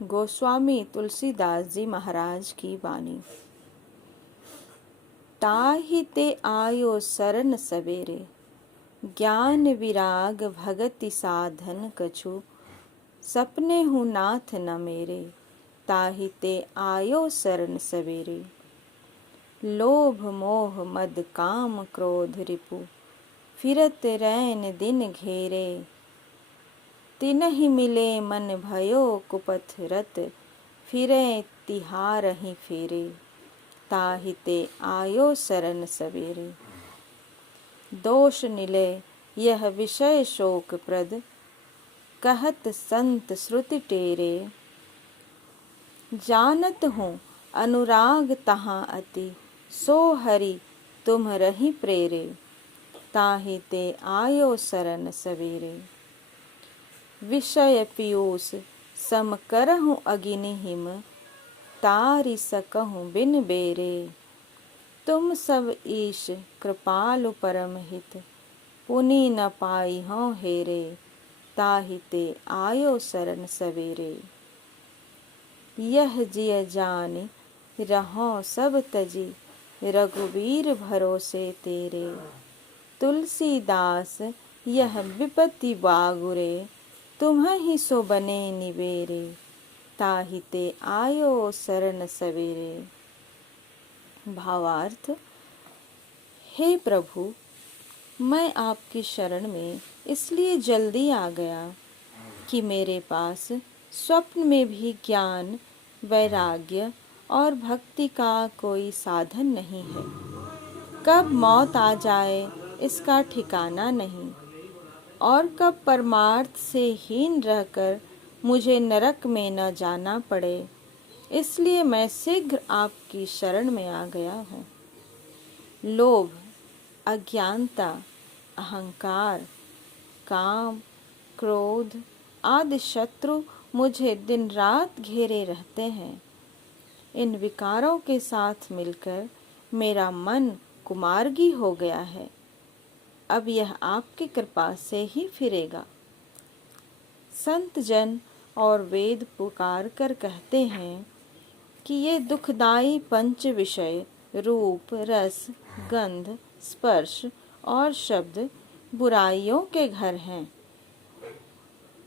गोस्वामी तुलसीदास जी महाराज की वाणी। ताहि ते आयो शरण सवेरे, ज्ञान विराग भगति साधन कछु, सपने हूँ नाथ न मेरे, ताहि ते आयो शरण सवेरे। लोभ मोह मद काम क्रोध रिपु, फिरत रैन दिन घेरे, तिनहि मिले मन भयो कुपथ रत, फिरे तिहारहि फेरे, ताहि ते आयो शरण सवेरे। दोष निलय यह विषय शोक प्रद, कहत संत श्रुति टेरे, जानत हूँ अनुराग तहाँ अति, सो हरि तुम रहि प्रेरे, ताहि ते आयो शरण सवेरे। विषय पीयूष सम करहु अगिनि हिम, तारि सकहु बिन बेरे, तुम सब ईश कृपालु परम हित, पुनि न पाइहु हेरे, ताहि ते आयो शरण सवेरे। यह जिय जानि रहो सब तजी, रघुवीर भरोसे तेरे, तुलसीदास यह विपत्ति बागुरे, तुम्हि सो बने निवेरे, ताहि ते आयो शरण सवेरे। भावार्थ। हे प्रभु, मैं आपकी शरण में इसलिए जल्दी आ गया कि मेरे पास स्वप्न में भी ज्ञान, वैराग्य और भक्ति का कोई साधन नहीं है। कब मौत आ जाए इसका ठिकाना नहीं, और कब परमार्थ से हीन रहकर मुझे नरक में न जाना पड़े, इसलिए मैं शीघ्र आपकी शरण में आ गया हूँ। लोभ, अज्ञानता, अहंकार, काम, क्रोध आदि शत्रु मुझे दिन रात घेरे रहते हैं। इन विकारों के साथ मिलकर मेरा मन कुमार्गी हो गया है। अब यह आपकी कृपा से ही फिरेगा। संत जन और वेद पुकार कर कहते हैं कि ये दुखदाई पंच विषय रूप, रस, गंध, स्पर्श और शब्द बुराइयों के घर हैं।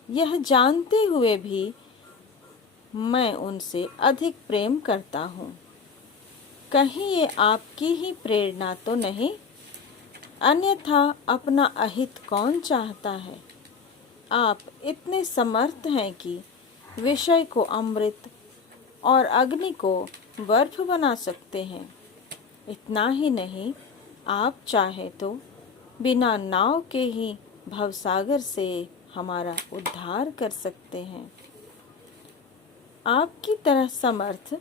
यह जानते हुए भी मैं उनसे अधिक प्रेम करता हूँ। कहीं ये आपकी ही प्रेरणा तो नहीं? अन्यथा अपना अहित कौन चाहता है? आप इतने समर्थ हैं कि विषय को अमृत और अग्नि को बर्फ बना सकते हैं। इतना ही नहीं, आप चाहे तो बिना नाव के ही भवसागर से हमारा उद्धार कर सकते हैं। आपकी तरह समर्थ,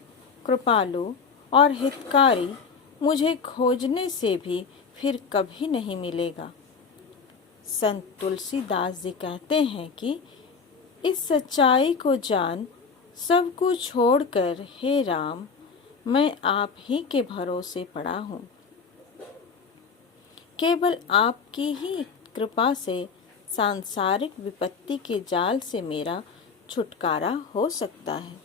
कृपालु और हितकारी मुझे खोजने से भी फिर कभी नहीं मिलेगा। संत तुलसीदास जी कहते हैं कि इस सच्चाई को जान सब कुछ छोड़कर हे राम, मैं आप ही के भरोसे पड़ा हूँ। केवल आपकी ही कृपा से सांसारिक विपत्ति के जाल से मेरा छुटकारा हो सकता है।